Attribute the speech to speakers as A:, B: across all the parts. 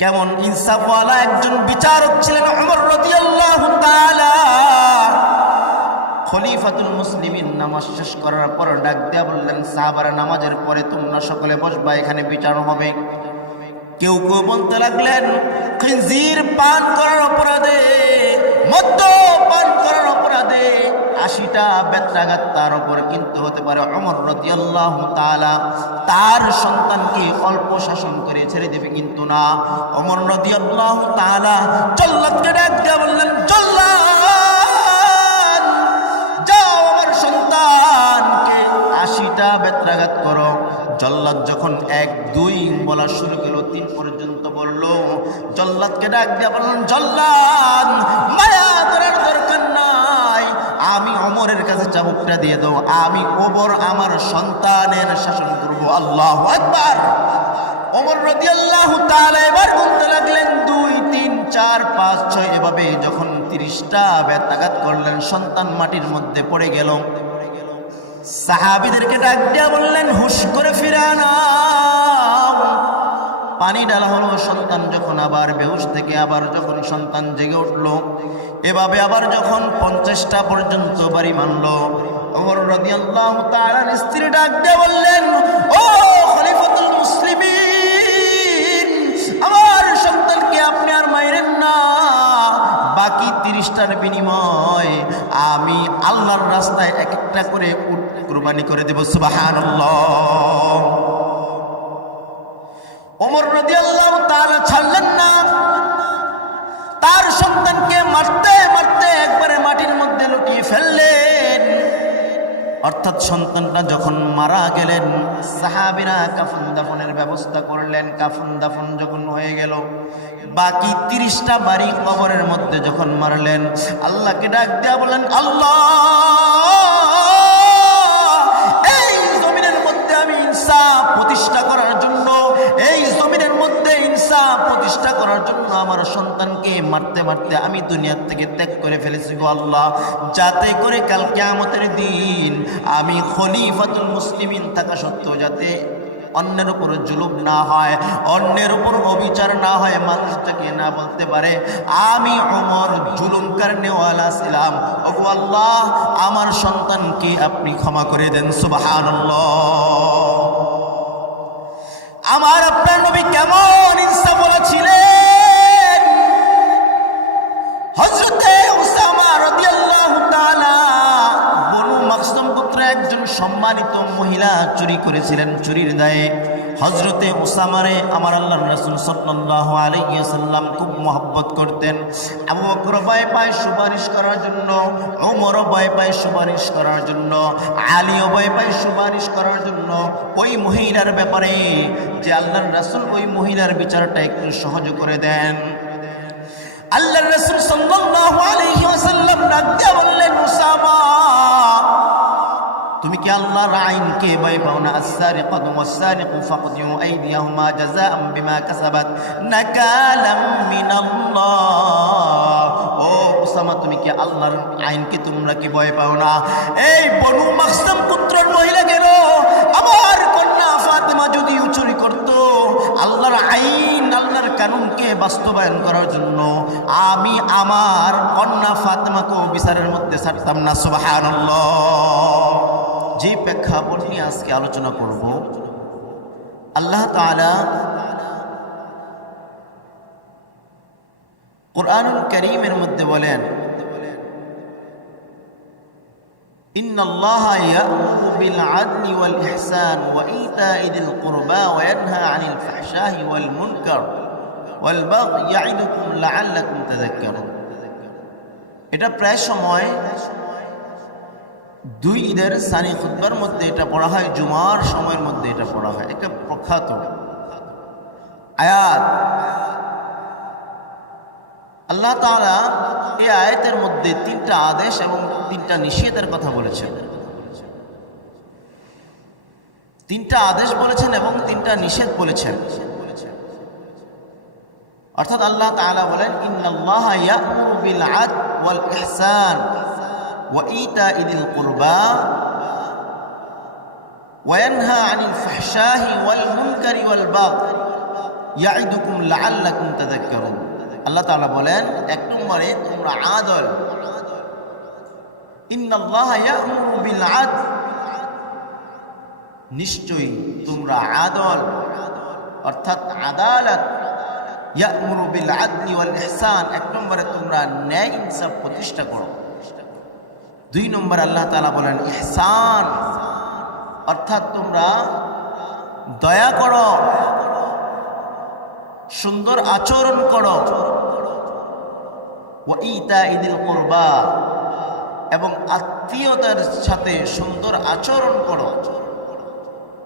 A: কেমন ইনসাফওয়ালা একজন বিচারক ছিলেন ওমর রাদিয়াল্লাহু খলিফাতুল মুসলিমিন নামাজ শেষ করার পর ডাক দিয়া বললেন, সাহাবারা, নামাজের পরে তোমরা সকলে বসবা, এখানে বিচার হবে। কেউ কেউ বলতে লাগলেন, খিনজির পান করার অপরাধে, মদ্য পান করার অপরাধে আশিটা বেত্রাঘাত তার উপর কিন্তু হতে পারে অমর রদিয়াল্লাহ তাআলা। তার সন্তানকে অল্প শাসন করে ছেড়ে দেবে কিন্তু না। অমর রদিয়াল্লাহ তালা জল্লাদকে ডাক দিয়া বললেন, জল্লাদ, যাও আমার সন্তানকে আশিটা বেত্রাঘাত করো। জল্লাদ যখন এক, দুই বলা শুরু করল, তিন পর্যন্ত বলল। জল্লাদকে ডাক দিয়া বললেন, জল্লাদ, মায়া নাই আমি কাছে চাবুকটা দিয়ে দাও। আমি ওবর আমার সন্তানের শাসন করব। আল্লাহ একবার অমর রদি আল্লাহ এবার গুনতে লাগলেন দুই, তিন, চার, পাঁচ, ছয়, এভাবে যখন তিরিশটা ব্যথাঘাত করলেন, সন্তান মাটির মধ্যে পড়ে গেল। সাহাবিদেরকে ডাক দিয়া বললেন, হুশ করে ফিরানা পানি ডালা হলো, সন্তান যখন আবার বেহুশ থেকে আবার যখন সন্তান জেগে উঠল, এভাবে আবার যখন পঞ্চাশটা পর্যন্ত বাড়ি মানল, ওমর রাদিয়াল্লাহু তাআলার স্ত্রী ডাক দিয়ে বললেন, ও খলিফাতুল মুসলিমিন, আমার সন্তানকে আপনি আর মাইরেন না, বাকি তিরিশটার বিনিময় আমি আল্লাহর রাস্তায় এক একটা করে উট কুরবানি করে দেব, সুবহানাল্লাহ। তার সন্তানকে মারতে মারতে একবারে মাটির মধ্যে লুটিয়ে ফেললেন। অর্থাৎ সন্তানটা যখন মারা গেলেন, সাহাবিরা কাফন দাফনের ব্যবস্থা করলেন। কাফন দাফন যখন হয়ে গেল, বাকি তিরিশটা বাড়ি কবরের মধ্যে যখন মারলেন, আল্লাহকে ডাক দেয়া বলেন আল্লাহ, এই জমিনের মধ্যে আমি ইনসাফ প্রতিষ্ঠা করার জন্য, এই ইনসাফ প্রতিষ্ঠা করার জন্য আমার সন্তানকে মারতে মারতে আমি দুনিয়ার থেকে ত্যাগ করে ফেলেছি গো আল্লাহ। যাতে করে কাল কেয়ামতের দিন আমি খলিফাতুল মুসলিমিন থাকা সত্ত্বেও যাতে অন্যের উপর জুলুম না হয়, অন্যের উপর অবিচার না হয়, মানুষটাকে না বলতে পারে। আমি অমর জুলুমকার নেওয়ালা ছিলাম। আল্লাহ, আমার সন্তানকে আপনি ক্ষমা করে দেন, সুবহানাল্লাহ। আমার আপনার নবী কেমন ইনসা বলেছিলেন? হজরতে তাআলা বনু একজন সম্মানিত মহিলা চুরি করেছিলেন চুরির দায়ে। হজরতে উসামারে আমার আল্লাহ রাসূল সাল্লাল্লাহু আলাইহি খুব মহব্বত করতেন। আবু বকর ভয় পায়, সুপারিশ করার জন্য। ওমর ভয় পায়, সুপারিশ করার জন্য। আলীও ভয় পায়, সুপারিশ করার জন্য। ওই মহিলার ব্যাপারে যে আল্লাহর রাসূল ওই মহিলার বিচারটা একটু সহজ করে দেন। আল্লাহর রাসূল ওয়াসাল্লাম ডাক দিয়ে বললেন তুমি কি আল্লাহর আইনকে ভয় পাও না আস-সারিকাতু ওয়াস-সারিকু ফাকদিউ আইদিয়াহুমা জাযাআম বিমা কাসাবাত নাকালাম মিনাল্লাহ। ও উসামা, তুমি কি আল্লাহর আইনকে তোমরা কি ভয় পাও না এই বনু মাকসাম পুত্রের মহিলা গেল। আমার কন্যা ফাতেমা যদি চুরি করত, আল্লাহর আইন, আল্লাহর কানুনকে বাস্তবায়ন করার জন্য আমি আমার কন্যা ফাতেমাকেও বিচারের মধ্যে ছাড়তাম না, সুবহানাল্লাহ। যে প্রেক্ষাপট নিয়ে আজকে আলোচনা করব আল্লাহ তাআলা কোরআনুল করিমের মধ্যে বলেন إن الله يأمر بالعدل والإحسان وإيتاء ذي القربى وينهى عن الفحشاء والمنكر والبغي يعظكم لعلكم تذكرون এটা প্রায় সময় দুই ঈদের সানি খুতবার মধ্যে এটা পড়া হয়, জুমার সময়ের মধ্যে এটা পড়া হয়। একটা প্রখ্যাত আয়াত। আল্লাহ তাআলা এই আয়াতের মধ্যে তিনটা আদেশ এবং তিনটা নিষেধের কথা বলেছেন। তিনটা আদেশ বলেছেন এবং তিনটা নিষেধ বলেছেন। অর্থাৎ আল্লাহ তাআলা বলেন, ইন্নাল্লাহ বিল আদল ওয়াল ইহসান। ওয়া ইতা'i যিল কুরবা ওয়া ইয়ানহা আনিল ফাহশাহি ওয়াল মুনকারি ওয়াল বাগয় ইয়াইদুকুম লাআল্লাকুম তাযাক্কারুন আল্লাহ তাআলা বলেন এক নম্বরে তোমরা আদল ইন্নাল্লাহা ইয়া'মুরু বিল আদল নিশ্চয়ই তোমরা আদল অর্থাৎ আদালত ইয়া'মুরু বিল আদলি ওয়াল ইহসান এক নম্বরে তোমরা ন্যায় ইনসাফ প্রতিষ্ঠা করো দুই নম্বর আল্লাহ তালা বলেন, ইহসান। অর্থাৎ তোমরা দয়া করো, সুন্দর আচরণ করো। ইতা ইদিল কোরবা। এবং আত্মীয়তার সাথে সুন্দর আচরণ করো।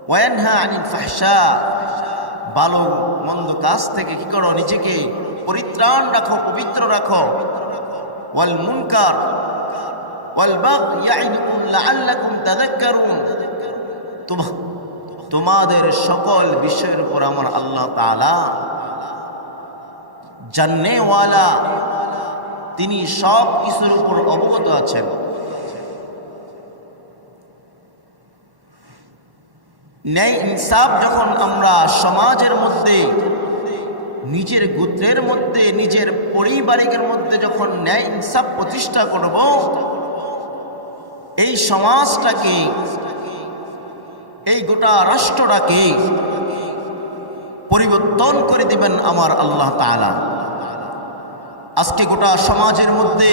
A: ওয়ানহা আনিল ফাহশা। ভালো মন্দ কাজ থেকে কি করো? নিজেকে পরিত্রাণ রাখো, পবিত্র রাখো। ওয়াল মুনকার। তোমাদের সকল বিষয়ের উপর আমার আল্লাহ তাআলা জান্নেওয়ালা, তিনি সব কিছুর উপর অবগত আছেন। ন্যায় ইনসাফ যখন আমরা সমাজের মধ্যে, নিজের গোত্রের মধ্যে, নিজের পরিবারিকের মধ্যে যখন ন্যায় ইনসাফ প্রতিষ্ঠা করব এই সমাজটাকে, এই গোটা রাষ্ট্রটাকে পরিবর্তন করে দিবেন আমার আল্লাহ তাআলা। আজকে গোটা সমাজের মধ্যে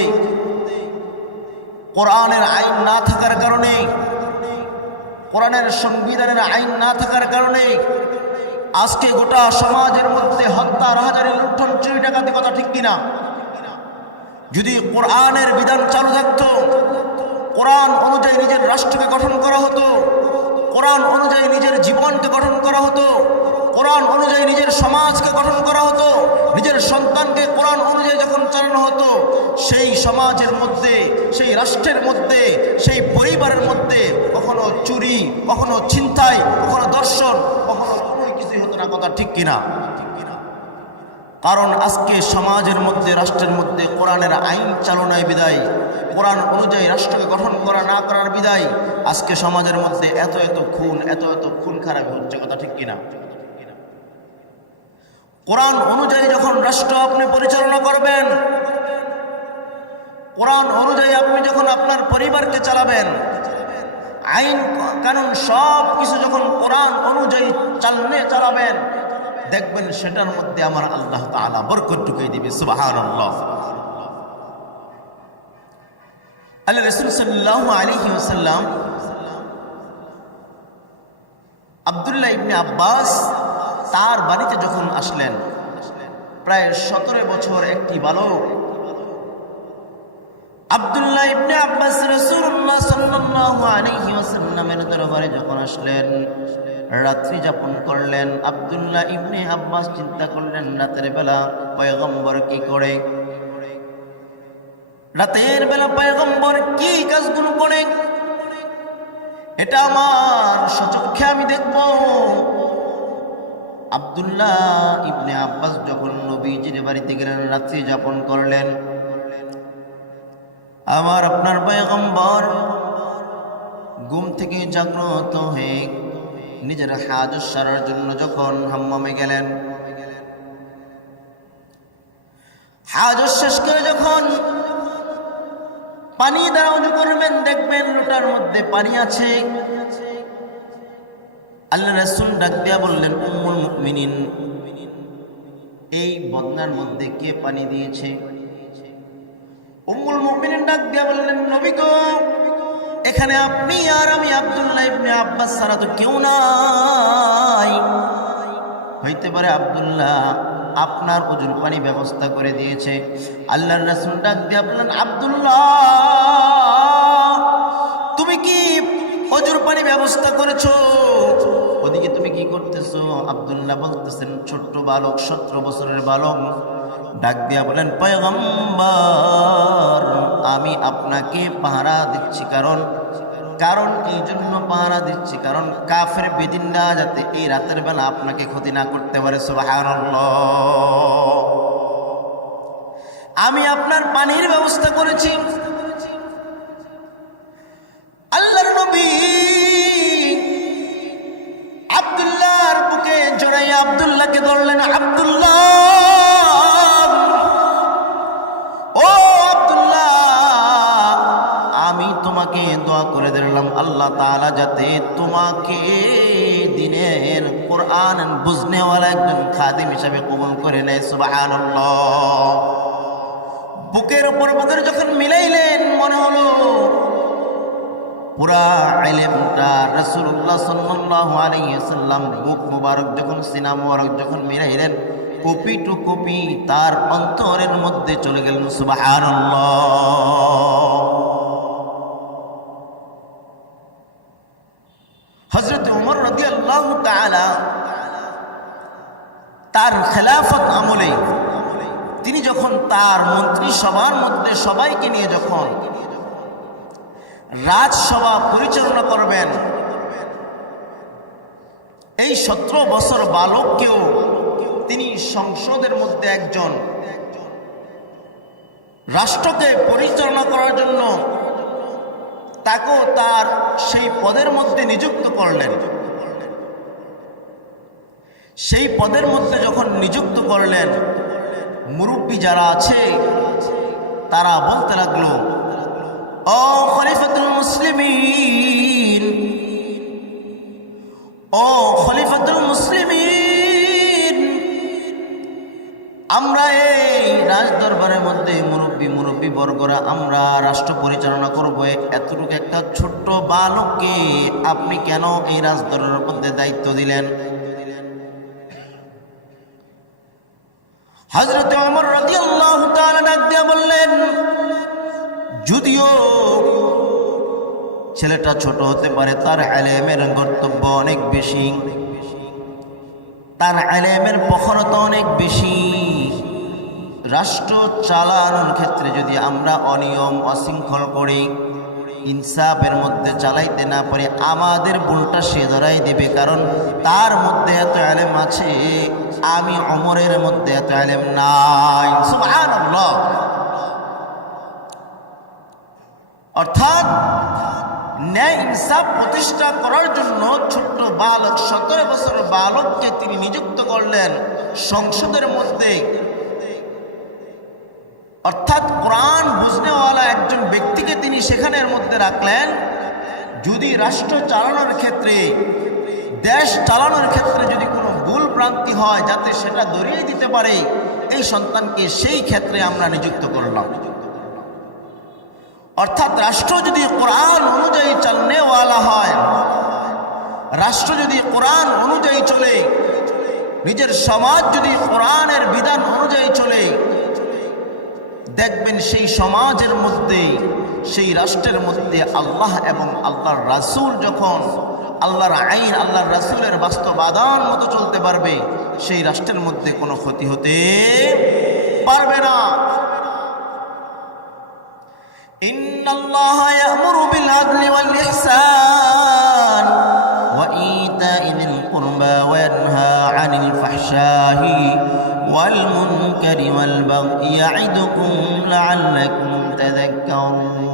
A: কোরআনের আইন না থাকার কারণে, কোরআনের সংবিধানের আইন না থাকার কারণে আজকে গোটা সমাজের মধ্যে হত্যা রাহাজারি লুণ্ঠন চুরি ডাকাতি কথা ঠিক কিনা? যদি কোরআনের বিধান চালু থাকতো কোরআন অনুযায়ী নিজের রাষ্ট্রকে গঠন করা হতো। কোরআন অনুযায়ী নিজের জীবনকে গঠন করা হতো। কোরআন অনুযায়ী নিজের সমাজকে গঠন করা হতো। নিজের সন্তানকে কোরআন অনুযায়ী যখন চালানো হতো, সেই সমাজের মধ্যে, সেই রাষ্ট্রের মধ্যে, সেই পরিবারের মধ্যে কখনো চুরি, কখনো ছিনতাই, কখনো দর্শন, কখনো কোনো কিছুই হতো না, কথা ঠিক কিনা। কারণ আজকে সমাজের মধ্যে, রাষ্ট্রের মধ্যে কোরআনের আইন চালনায় বিদায়, কোরআন অনুযায়ী রাষ্ট্রকে গঠন করা না করার বিদায়, আজকে সমাজের মধ্যে এত এত খুন, এত এত খুন খারাপ হচ্ছে কথা ঠিক কিনা? কোরআন অনুযায়ী যখন রাষ্ট্র আপনি পরিচালনা করবেন, কোরআন অনুযায়ী আপনি যখন আপনার পরিবারকে চালাবেন, আইন, কানুন সব কিছু যখন কোরআন অনুযায়ী চালনে চালাবেন দেখবেন সেটার মধ্যে আমার আল্লাহ তাআলা বরকত ঢুকিয়ে দিবে, সুবহানাল্লাহ। আল্লাহ রাসূল সাল্লাল্লাহু আলাইহি ওয়াসাল্লাম আব্দুল্লাহ ইবনে আব্বাস তার বাড়িতে যখন আসলেন, প্রায় সতেরো বছর একটি বালক, আব্দুল্লাহ ইবনে আব্বাস রাসূলুল্লাহ সাল্লাল্লাহু আলাইহি ওয়াসাল্লামের দরবারে যখন আসলেন রাত্রি যাপন করলেন। আবদুল্লাহ ইবনে আব্বাস চিন্তা করলেন, রাতের বেলা পয়গম্বর কি করে? রাতের বেলা পয়গম্বর কি কাজগুলো করে? এটা আমার সচক্ষে আমি দেখব। আব্দুল্লাহ ইবনে আব্বাস যখন নবীজির বাড়িতে গেলেন, রাত্রি যাপন করলেন, আমার আপনার পয়গম্বর, ঘুম থেকে জাগ্রত হয়ে নিজের হাজ সারার জন্য যখন হাম্মামে গেলেন। হাজ শেষ করে যখন পানি দ্বারা উজু করবেন, দেখবেন লোটার মধ্যে পানি আছে। আল্লাহ রাসূল ডাক দিয়া বললেন, উম্মুল মুমিনিন, এই বদনার মধ্যে কে পানি দিয়েছে? উম্মুল মুমিনিন ডাক দিয়া বললেন, নবী এখানে আপনি আর আমি আবদুল্লাহ ইবনে আব্বাস ছাড়া তো কেউ নাই। হইতে পারে আব্দুল্লাহ আপনার উজুর পানি ব্যবস্থা করে দিয়েছে। আল্লাহর রাসূল ডাক দিয়ে বললেন, আব্দুল্লাহ, তুমি কি অজুর পানি ব্যবস্থা করেছ? ওদিকে তুমি কি করতেছো? আব্দুল্লাহ বলতেছেন, ছোট্ট বালক, সতেরো বছরের বালক। ডাক দিয়া বলেন পয়গম্বর, আমি আপনাকে পাহারা দিচ্ছি। কারণ কারণ এই জন্য পাহারা দিচ্ছি? কারণ কাফের বেদিনরা যাতে এই রাতের বেলা আপনাকে ক্ষতি না করতে পারে আমি আপনার পানির ব্যবস্থা করেছি। আল্লাহর নবী আল্লাহ তাআলা যাতে তোমাকে দিনের কোরআন বুঝনেওয়ালা একজন খাদিম হিসাবে কবুল করে নেয়। সুবহানাল্লাহ। বুকের উপর বুকের যখন মিলাইলেন, মনে হলো পুরা রসুল্লাহ বুক যখন, সিনা যখন মিলাইলেন, কপি টু কপি তার অন্তরের মধ্যে চলে গেলেন। সুবহানাল্লাহ। তাআলা, তার খেলাফত আমলে তিনি যখন তার মন্ত্রী সভার মধ্যে সবাইকে নিয়ে যখন রাজসভা পরিচালনা করবেন, এই সতেরো বছর বালককেও তিনি সংসদের মধ্যে একজন রাষ্ট্রকে পরিচালনা করার জন্য তাকেও তার সেই পদের মধ্যে নিযুক্ত করলেন। সেই পদের মধ্যে যখন নিযুক্ত করলেন, মুরব্বী যারা আছে, তারা বলতে লাগল, ও খলিফাতুল মুসলিমিন, ও খলিফাতুল মুসলিমিন, আমরা এই রাজ দরবারের মধ্যে মুরব্বী মুরব্বী বর্গরা আমরা রাষ্ট্র পরিচালনা করব। এতটুকু একটা ছোট্ট বালককে আপনি কেন এই রাজ দরবারের মধ্যে দায়িত্ব দিলেন? হজরত অমর রাজি আল্লাহ বললেন, যদিও ছেলেটা ছোট হতে পারে, তার আলেমের কর্তব্য অনেক বেশি। তার আলেমের প্রখরতা অনেক বেশি। রাষ্ট্র চালানোর ক্ষেত্রে যদি আমরা অনিয়ম, অশৃঙ্খল করি, ইনসাফের মধ্যে চালাইতে না পারি, আমাদের ভুলটা সে ধরাই দেবে। কারণ তার মধ্যে এত আলেম আছে আমি অমরের মধ্যে এত নাই। অর্থাৎ ন্যায় ইনসাফ প্রতিষ্ঠা করার জন্য ছোট্ট বালক, সতেরো বছর বালককে তিনি নিযুক্ত করলেন সংসদের মধ্যে। অর্থাৎ কোরআন বুঝনেওয়ালা একজন ব্যক্তিকে তিনি সেখানের মধ্যে রাখলেন। যদি রাষ্ট্র চালানোর ক্ষেত্রে, দেশ চালানোর ক্ষেত্রে যদি কোনো হয় যাতে সেটা ধরিয়ে দিতে পারে, এই সন্তানকে সেই ক্ষেত্রে আমরা নিযুক্ত করলাম। অর্থাৎ রাষ্ট্র যদি কোরআন অনুযায়ী চালনেওয়ালা হয়, রাষ্ট্র যদি কোরআন অনুযায়ী চলে, নিজের সমাজ যদি কোরআনের বিধান অনুযায়ী চলে, দেখবেন সেই সমাজের মধ্যে, সেই রাষ্ট্রের মধ্যে আল্লাহ এবং আল্লাহর রাসূল যখন আল্লাহর আইন আল্লাহর রাসূলের বাস্তবাদান মতো চলতে পারবে সেই রাষ্ট্রের মধ্যে কোনো ক্ষতি হতে পারবে না إن الله يأمر بالعدل والإحسان وإيتاء ذي القربى وينهى عن الفحشاء والمنكر والبغي يعدكم لعلكم تذكرون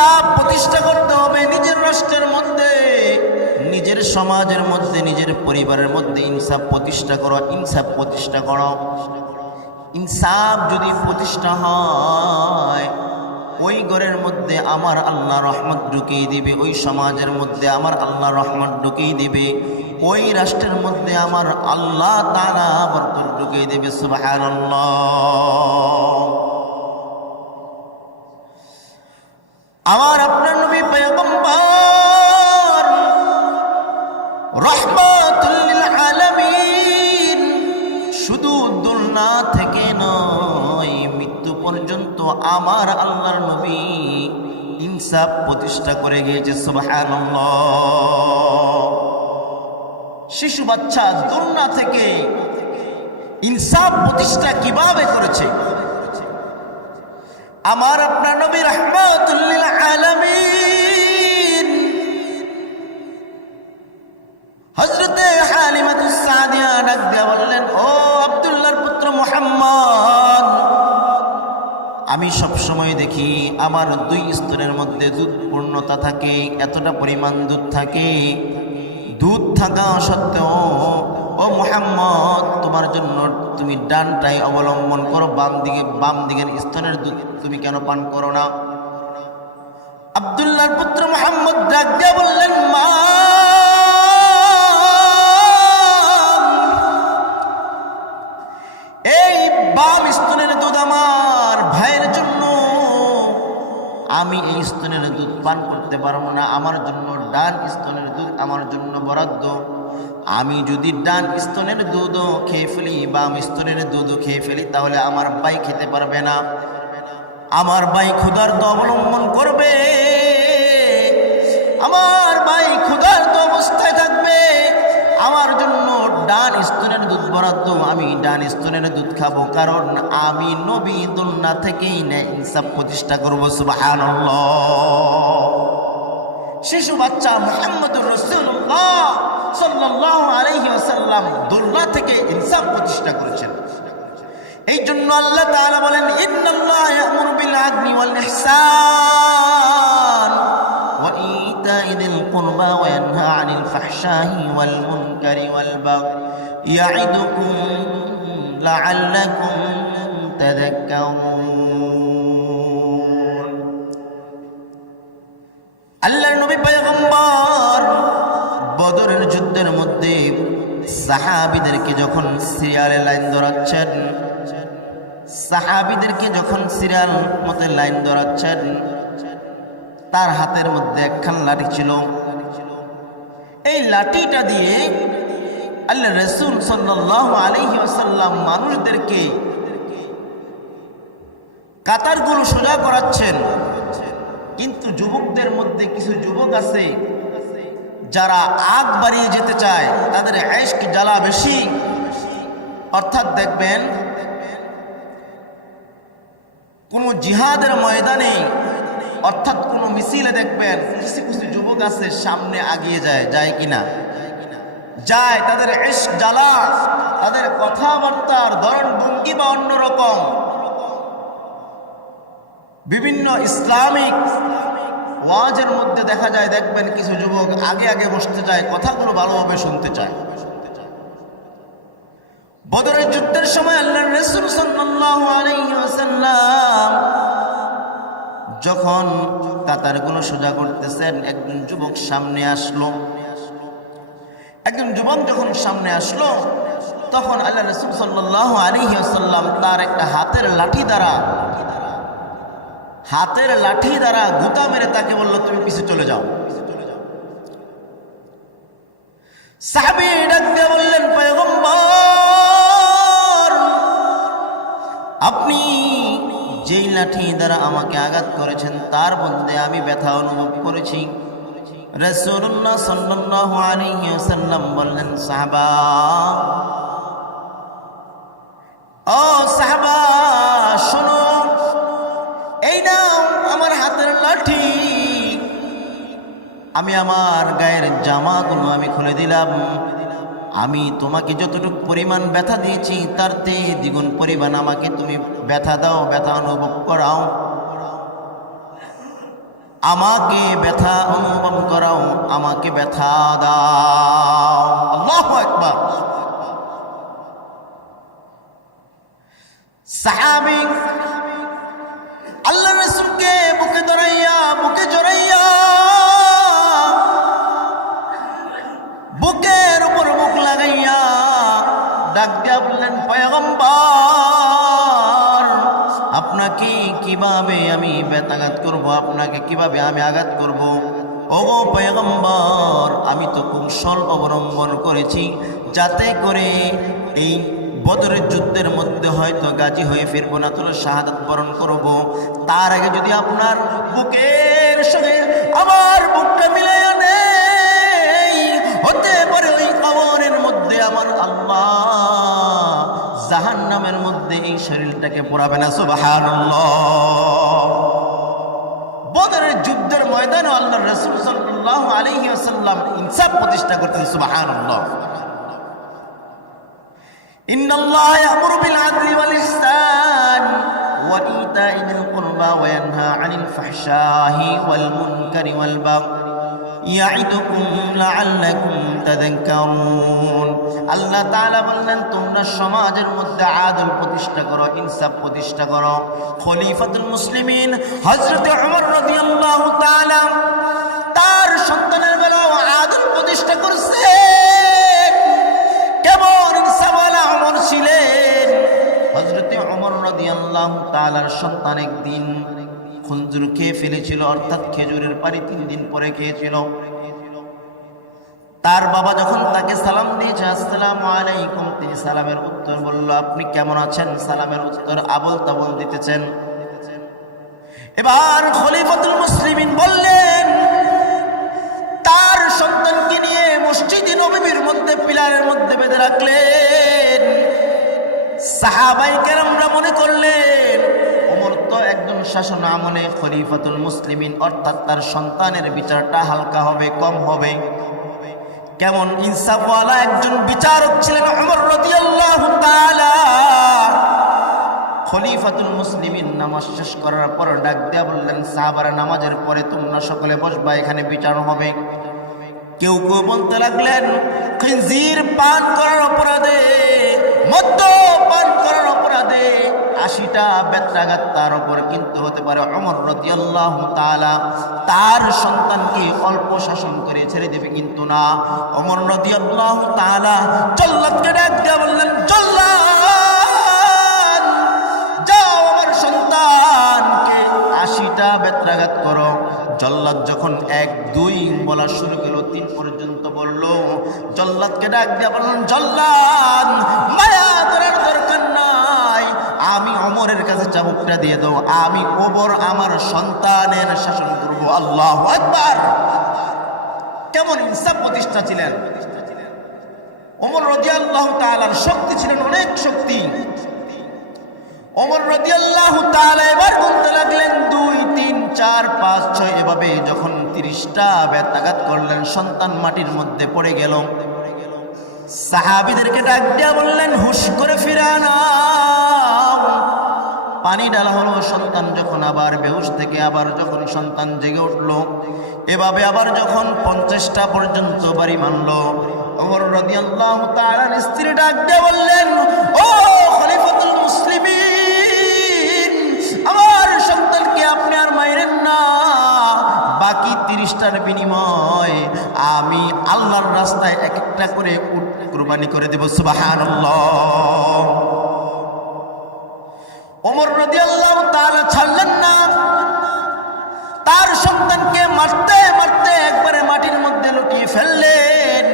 A: ইনসাফ প্রতিষ্ঠা করতে হবে নিজের রাষ্ট্রের মধ্যে। নিজের সমাজের মধ্যে, নিজের পরিবারের মধ্যে ইনসাফ প্রতিষ্ঠা করো, ইনসাফ প্রতিষ্ঠা করো। ইনসাফ যদি প্রতিষ্ঠা হয়, ওই ঘরের মধ্যে আমার আল্লাহ রহমত ঢুকিয়ে দিবে, ওই সমাজের মধ্যে আমার আল্লাহ রহমত ঢুকিয়ে দিবে, ওই রাষ্ট্রের মধ্যে আমার আল্লাহ তারা বরকত ঢুকিয়ে দেবে, সুবহানাল্লাহ। আমার আপনার নবী পয়গম্বর, রহমাতুল লিল আলামিন। শুধু দুলনা থেকে নয়, মৃত্যু পর্যন্ত আমার আল্লাহর নবী ইনসাফ প্রতিষ্ঠা করে গিয়েছে, সুবহানাল্লাহ। শিশু বাচ্চা দুলনা থেকে ইনসাফ প্রতিষ্ঠা কীভাবে করেছে? আমার আপনার নবী রহমাতুল্লিল আলামিন। ডাক দিয়া বললেন, ও আব্দুল্লাহর পুত্র মোহাম্মদ, আমি সব সময় দেখি আমার দুই স্তরের মধ্যে দুধ পূর্ণতা থাকে, এতটা পরিমাণ দুধ থাকে। দুধ থাকা সত্ত্বেও, ও মুহাম্মদ, তোমার জন্য তুমি ডানটাই অবলম্বন করো, বাম দিকে, বাম দিকের স্তনের দুধ তুমি কেন পান করো না? আব্দুল্লাহর পুত্র মোহাম্মদ ডাক বললেন, মা, এই বাম স্তনের দুধ আমার ভাইয়ের জন্য, আমি এই স্তনের দুধ পান করতে পারব না, আমার জন্য ডান স্তনের দুধ আমার জন্য বরাদ্দ। আমি যদি ডান স্তনের দুধও খেয়ে ফেলি বাম স্তনের দুধও খেয়ে ফেলি, তাহলে আমার ভাই খেতে পারবে না। আমার ভাই ক্ষুধার্ত অবলম্বন করবে। আমার ভাই ক্ষুধার্ত অবস্থায় থাকবে। আমার জন্য ডান স্তনের দুধ বরাদ্দ। আমি ডান স্তনের দুধ খাব কারণ আমি নবী দুল্লা থেকেই না ইনসাফ প্রতিষ্ঠা করব সুবাহান শিশু বাচ্চা মোহাম্মদুর রসুল্লাহ সাল্লাহ আলহি আসাল্লাম দুল্লা থেকে ইনসাফ প্রতিষ্ঠা করেছেন। এই আল্লাহ তাআলা বলেন, ইন্নাল্লাহ ইয়ামুরু বিল আদলি ওয়াল ইহসান ওয়া ইতাই যিল কুরবা ওয়া ইয়ানহা আনিল ফাহশাই ওয়াল মুনকারি ওয়াল বাগই। ইয়াইদুকুম লাআল্লাকুম তাযাক্কারুন। আল্লাহর নবী পয়গম্বর বদরের যুদ্ধের মধ্যে সাহাবিদেরকে যখন সিরিয়ালে লাইন ধরাচ্ছেন, সাহাবিদেরকে যখন সিরিয়াল মতে লাইন ধরাচ্ছেন, তার হাতের মধ্যে একখান লাঠি ছিল। এই লাঠিটা দিয়ে আল্লাহ রসুল সাল্লাহ আলহি আসাল্লাম মানুষদেরকে কাতারগুলো সোজা করাচ্ছেন। কিন্তু যুবকদের মধ্যে কিছু যুবক আছে যারা আগ বাড়িয়ে যেতে চায়, তাদের এশক জ্বালা বেশি। অর্থাৎ দেখবেন, কোন জিহাদের ময়দানে, অর্থাৎ কোন মিছিলে দেখবেন, কিছু কিছু যুবক আছে সামনে আগিয়ে যায় যায় কিনা? যায়, তাদের এশক জ্বালা, তাদের কথাবার্তার ধরন ভঙ্গি বা অন্যরকম। বিভিন্ন ইসলামিক ওয়াজের মধ্যে দেখা যায়, দেখবেন কিছু যুবক আগে আগে বসতে চায়, কথাগুলো ভালোভাবে শুনতে চায়। বদরের যুদ্ধের সময় আল্লাহ রসুল ওয়াসাল্লাম যখন কাতারগুলো সোজা করতেছেন, একজন যুবক সামনে আসলো। একজন যুবক যখন সামনে আসলো, তখন আল্লাহ রসুল আলাইহি ওয়াসাল্লাম তার একটা হাতের লাঠি দ্বারা হাতের লাঠি দ্বারা গুতা মেরে তাকে বলল, তুমি পিছে চলে যাও। সাহাবি ডাক দিয়ে বললেন আপনি যেই লাঠি দ্বারা আমাকে আঘাত করেছেন, তার মধ্যে আমি ব্যথা অনুভব করেছি। বললেন ও সাহাবা আমি আমার গায়ের জামাগুলো আমি খুলে দিলাম। আমি তোমাকে যতটুকু পরিমাণ ব্যথা দিয়েছি, তার তে দ্বিগুণ পরিমাণ আমাকে তুমি ব্যথা দাও, ব্যথা অনুভব করাও। আমাকে ব্যথা অনুভব করাও, আমাকে ব্যথা দাও। একবার সাহাবি আল্লাহ রসুলকে বুকে জড়াইয়া আমি বেতাঘাত করব, আপনাকে কীভাবে আমি আঘাত করব? ওগো পয়গম্বর, আমি তো কৌশল অবলম্বন করেছি, যাতে করে এই বদরের যুদ্ধের মধ্যে হয়তো গাজী হয়ে ফিরবো না তোর শাহাদাত বরণ করব। তার আগে যদি আপনার বুকের সঙ্গে আমার বুকটা মিলে হতে পারে ওই কবরের মধ্যে আমার আল্লাহ জাহান নামের মধ্যে এই শরীরটাকে পড়াবে না যুদ্ধের ময়দানে আল্লাহ রসুল সাল্লাহ আলহি আসাল্লাম ইনসাফ প্রতিষ্ঠা করতেন সুবাহান আল্লাহ إن الله يأمر بالعدل والإحسان وإيتاء ذي القربى وينهى عن الفحشاء والمنكر والبغي ইয়াইদুকুম লাআল্লাকুম তাযাক্কারুন আল্লাহ তাআলা বললেন, তোমরা সমাজের মধ্যে আদল প্রতিষ্ঠা করো, ইনসাফ প্রতিষ্ঠা করো। খলিফাতুল মুসলিমিন তাআলা তার সন্তানের বেলাও আদল প্রতিষ্ঠা করছেন কেমন তাআলার সন্তান একদিন খেয়ে ফেলেছিল, অর্থাৎ খেজুরের পানি তিন দিন পরে খেয়েছিল। তার বাবা যখন তাকে সালাম দিয়েছে, আসসালামু আলাইকুম তিনি সালামের উত্তর বলল, আপনি কেমন আছেন? সালামের উত্তর আবল তাবল দিতেছেন। এবার খলিফাতুল মুসলিমিন বললেন, তার সন্তানকে নিয়ে মসজিদে নবীর মধ্যে পিলারের মধ্যে বেঁধে রাখলেন। সাহাবাই কেরামরা মনে করলেন, ওমর তো একজন শাসন আমলে খলিফাতুল মুসলিমিন, অর্থাৎ তার সন্তানের বিচারটা হালকা হবে, কম হবে। কেমন ইনসাফওয়ালা একজন বিচারক ছিলেন ওমর রাদিয়াল্লাহু খলিফাতুল মুসলিমিন নামাজ শেষ করার পর ডাক দিয়া বললেন, সাহাবারা নামাজের পরে তোমরা সকলে বসবা, এখানে বিচার হবে। কেউ কেউ বলতে লাগলেন, খিনজির পান করার অপরাধে মদ্য পান করার অপরাধে আশিটা বেত্রাঘাত তার উপর কিন্তু হতে পারে অমর রদিয়াল্লাহ তাআলা। তার সন্তানকে অল্প শাসন করে ছেড়ে দেবে কিন্তু না। অমর রদিয়াল্লাহ তালা জল্লাদকে ডাক দিয়া বললেন, জল্লাদ, যাও আমার সন্তানকে আশিটা বেত্রাঘাত করো। জল্লাদ যখন এক, দুই বলা শুরু করল, তিন পর্যন্ত বলল, জল্লাদকে ডাক দিয়া বললেন, জল্লাদ, মায়া করার দরকার নাই। আমি অমরের কাছে চাবুকটা দিয়ে দাও, আমি ওবর আমার সন্তানের শাসন করব। আল্লাহ একবার কেমন ইনসাফ প্রতিষ্ঠা ছিলেন? অমর রদিয়াল্লাহ তাআলার শক্তি ছিলেন অনেক শক্তি। অমর রদিয়াল্লাহ তাআলা এবার গুনতে লাগলেন, দুই, তিন, চার, পাঁচ, ছয়, এভাবে যখন তিরিশটা ব্যতাঘাত করলেন, সন্তান মাটির মধ্যে পড়ে গেল। সাহাবিদেরকে ডাক দিয়া বললেন, হুশ করে ফিরানা পানি ডালা হলো, সন্তান যখন আবার বেহুশ থেকে আবার যখন সন্তান জেগে উঠল, এভাবে আবার যখন পঞ্চাশটা পর্যন্ত বাড়ি মানলো, ওমর রাদিয়াল্লাহু তাআলার স্ত্রী ডাক দিয়ে বললেন, ও খলিফাতুল মুসলিমিন, আমার সন্তানকে আপনি আর মাইরেন না, বাকি তিরিশটার বিনিময় আমি আল্লাহর রাস্তায় এক একটা করে উট কুরবানি করে দেব, সুবহানাল্লাহ। ওমর রাদিয়াল্লাহু তাআলা ছাড়লেন না। তার সন্তানকে মারতে মারতে একবারে মাটির মধ্যে লুটিয়ে ফেললেন।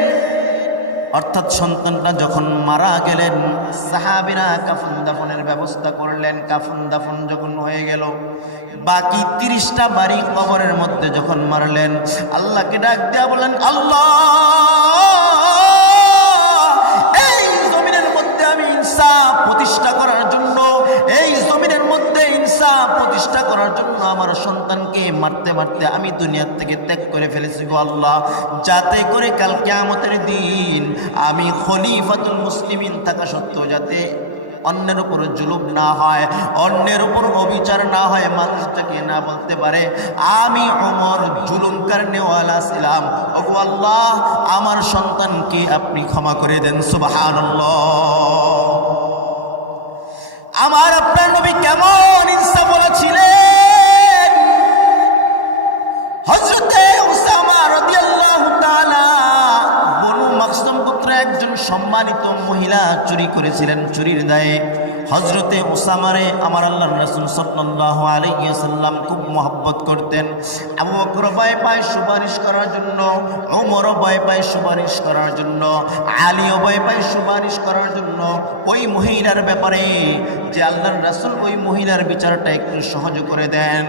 A: অর্থাৎ সন্তানটা যখন মারা গেলেন, সাহাবিরা কাফন দাফনের ব্যবস্থা করলেন। কাফন দাফন যখন হয়ে গেল, বাকি তিরিশটা বাড়ি কবরের মধ্যে যখন মারলেন, আল্লাহকে ডাক দেয়া বলেন আল্লাহ, এই জমিনের মধ্যে আমি ইনসাফ প্রতিষ্ঠা করার ইনসাফ প্রতিষ্ঠা করার জন্য আমার সন্তানকে মারতে মারতে আমি দুনিয়ার থেকে ত্যাগ করে ফেলেছি গো আল্লাহ। যাতে করে কাল কেয়ামতের দিন আমি খলিফাতুল মুসলিমিন থাকা সত্ত্বেও যাতে অন্যের উপর জুলুম না হয়, অন্যের উপর অবিচার না হয় মানুষটাকে না বলতে পারে, আমি অমর জুলুমকার নেওয়ালা ছিলাম। ওগো আল্লাহ, আমার সন্তানকে আপনি ক্ষমা করে দেন, সুবহানাল্লাহ। আমার আপনার নবী কেমন ইনসাফওয়ালা ছিলেন হজরতে উসামা রাদিয়াল্লাহু তাআলা বনু মাকসুম গোত্র একজন সম্মানিত মহিলা চুরি করেছিলেন চুরির দায়ে। হজরতে ওসামারে আমার আল্লাহ রসুল সাল্লাল্লাহু আলাইহি ওয়াসাল্লাম খুব মহব্বত করতেন। আবু বকর ভয় পায়, সুপারিশ করার জন্য। ওমরও ভয় পায়, সুপারিশ করার জন্য। আলীও ভয় পায়, সুপারিশ করার জন্য। ওই মহিলার ব্যাপারে যে আল্লাহর রাসূল, ওই মহিলার বিচারটা একটু সহজ করে দেন।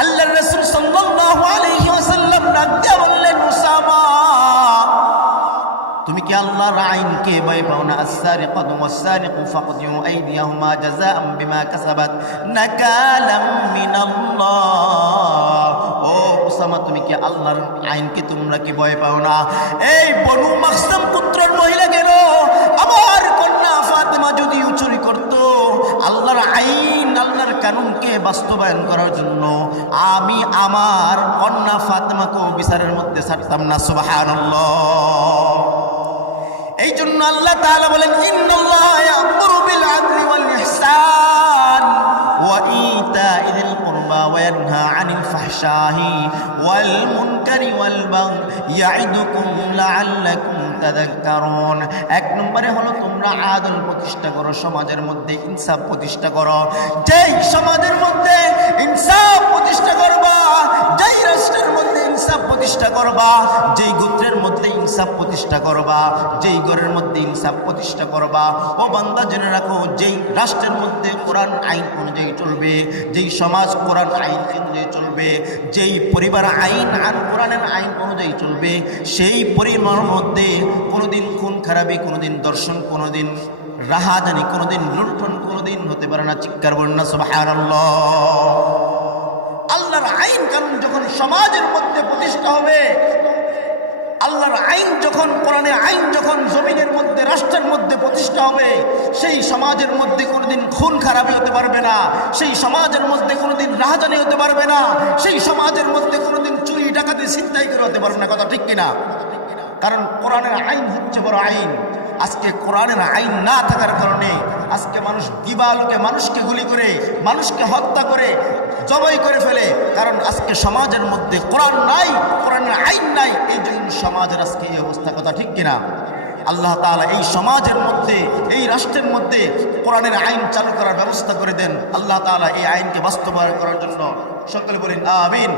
A: আল্লাহর রাসূল সাল্লাল্লাহু আলাইহি ওয়াসাল্লাম কি আল্লাহর আইনকে ভয় পাও না আস-সারিকাতু ওয়াস-সারিকু ফাকদিউ আইদিয়াহুমা জাযাআম বিমা কাসাবাত নাকালাম মিনাল্লাহ ও উসামা তুমি কি আল্লাহর আইনকে তোমরা কি ভয় পাও না? এই বনু মাকসাম পুত্রের মহিলা গেল। আমার কন্যা ফাতেমা যদি চুরি করত, আল্লাহর আইন, আল্লাহর কানুনকে বাস্তবায়ন করার জন্য আমি আমার কন্যা ফাতেমাকেও বিচারের মধ্যে ছাড়তাম না। সুবহানাল্লাহ। এই জন্য আল্লাহ তাআলা বলেন, ইন্নাল্লাহ ইয়া'মুরু বিল আদলি ওয়াল ইহসান ওয়া ইতা'i যিল কুরবা ওয়া ইয়ানহা 'আনিল ফাহশাহি ওয়াল মুনকারি ওয়াল বাগই ইয়া'iদুকুম লা'আল্লাকুম এক নম্বরে হলো তোমরা আদল প্রতিষ্ঠা করো, সমাজের মধ্যে ইনসাফ প্রতিষ্ঠা করো। যেই সমাজের মধ্যে ইনসাফ প্রতিষ্ঠা করবা, যেই রাষ্ট্রের মধ্যে ইনসাফ প্রতিষ্ঠা করবা, যেই গোত্রের মধ্যে ইনসাফ প্রতিষ্ঠা করবা, যেই ঘরের মধ্যে ইনসাফ প্রতিষ্ঠা করবা। ও বান্দা, জেনে রাখো, যেই রাষ্ট্রের মধ্যে কোরআন আইন অনুযায়ী চলবে, যেই সমাজ কোরআন আইন অনুযায়ী চলবে, যেই পরিবার আইন আর কোরআনের আইন অনুযায়ী চলবে, সেই পরিবারের মধ্যে কোনোদিন খুন খারাপি, কোনোদিন দর্শন, কোনোদিন রাহাজানি, কোনোদিন লুণ্ঠন, কোনোদিন হতে পারে না, চিৎকার বন্যা সুবহানাল্লাহ। আল্লাহর আইন কানুন যখন সমাজের মধ্যে প্রতিষ্ঠা হবে আল্লাহর আইন যখন, কোরআনের আইন যখন জমিনের মধ্যে, রাষ্ট্রের মধ্যে প্রতিষ্ঠা হবে, সেই সমাজের মধ্যে কোনোদিন খুন খারাপি হতে পারবে না। সেই সমাজের মধ্যে কোনোদিন রাহাজানি হতে পারবে না। সেই সমাজের মধ্যে কোনোদিন চুরি, ডাকাতি চিন্তাই করে হতে পারবে না। কথা ঠিক কিনা? কারণ কোরআনের আইন হচ্ছে বড় আইন। আজকে কোরআনের আইন না থাকার কারণে আজকে মানুষ দিবালোকে মানুষকে গুলি করে, মানুষকে হত্যা করে, জবাই করে ফেলে। কারণ আজকে সমাজের মধ্যে কোরআন নাই, কোরআনের আইন নাই, এই জন্য সমাজের আজকে এই অবস্থা, কথা ঠিক কিনা? আল্লাহ তাআলা এই সমাজের মধ্যে, এই রাষ্ট্রের মধ্যে কোরআনের আইন চালু করার ব্যবস্থা করে দেন। আল্লাহ তাআলা এই আইনকে বাস্তবায়ন করার জন্য সকলে বলেন, আমিন।